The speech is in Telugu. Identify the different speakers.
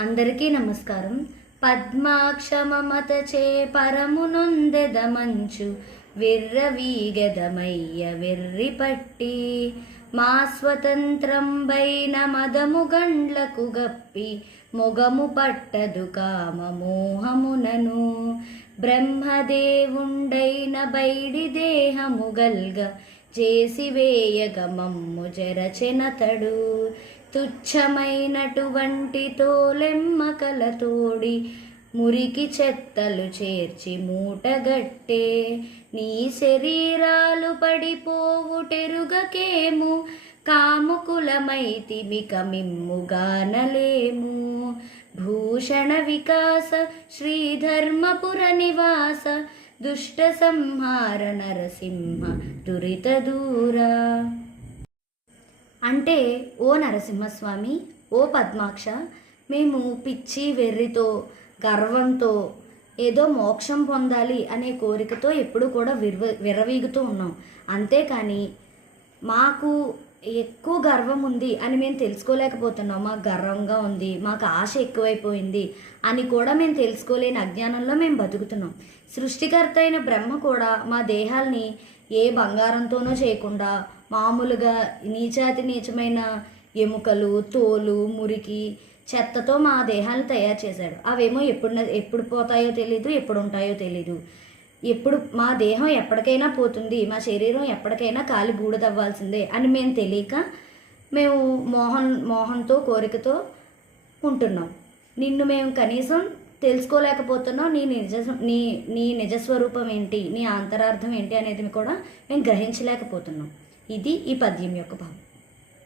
Speaker 1: అందరికీ నమస్కారం. పద్మాక్షమమతచే పరమునొందెదమంచు విర్రవీగదమయ్య వెర్రి పట్టి. మా స్వతంత్రంబైన మదము గండ్లకు గప్పి మొగము పట్టదు కామ మోహమునను బ్రహ్మదేవుండైన బైడి దేహము గల్గ చేసివేయగ మమ్ము జరచెనతడు. తుచ్చమైనటువంటి తోలెమ్మకలతోడి మురికి చెత్తలు చేర్చి మూటగట్టే. నీ శరీరాలు పడిపోవుటెరుగకేము కాముకులమైతిమిక మిమ్ముగానలేము భూషణ వికాస శ్రీధర్మపుర నివాస దుష్ట సంహార నరసింహ దురిత దూరా. అంటే ఓ నరసింహస్వామి ఓ పద్మాక్ష మేము పిచ్చి వెర్రితో గర్వంతో ఏదో మోక్షం పొందాలి అనే కోరికతో ఎప్పుడు కూడా విర్వ విర్రవీగుతూ ఉన్నాం. అంతేకాని మాకు ఎక్కువ గర్వం ఉంది అని మేము తెలుసుకోలేకపోతున్నాం. మాకు గర్వంగా ఉంది మాకు ఆశ ఎక్కువైపోయింది అని కూడా మేము తెలుసుకోలేని అజ్ఞానంలో మేము బతుకుతున్నాం. సృష్టికర్త అయిన బ్రహ్మ కూడా మా దేహాల్ని ఏ బంగారంతోనో చేయకుండా మామూలుగా నీచాతి నీచమైన ఎముకలు తోలు మురికి చెత్తతో మా దేహాన్ని తయారు చేశాడు. అవేమో ఎప్పుడు ఎప్పుడు పోతాయో తెలీదు ఎప్పుడు ఉంటాయో తెలీదు. ఎప్పుడు మా దేహం ఎప్పటికైనా పోతుంది మా శరీరం ఎప్పటికైనా కాలి బూడిదవ్వాల్సిందే అని మేము తెలియక మేము మోహన్ మోహంతో కోరికతో ఉంటున్నాం. నిన్ను మేము కనీసం తెలుసుకోలేకపోతున్నాం నీ నిజ నీ నీ నిజస్వరూపం ఏంటి నీ అంతరార్థం ఏంటి అనేది కూడా మేము గ్రహించలేకపోతున్నాం. ఇది ఈ పద్యం యొక్క భావం.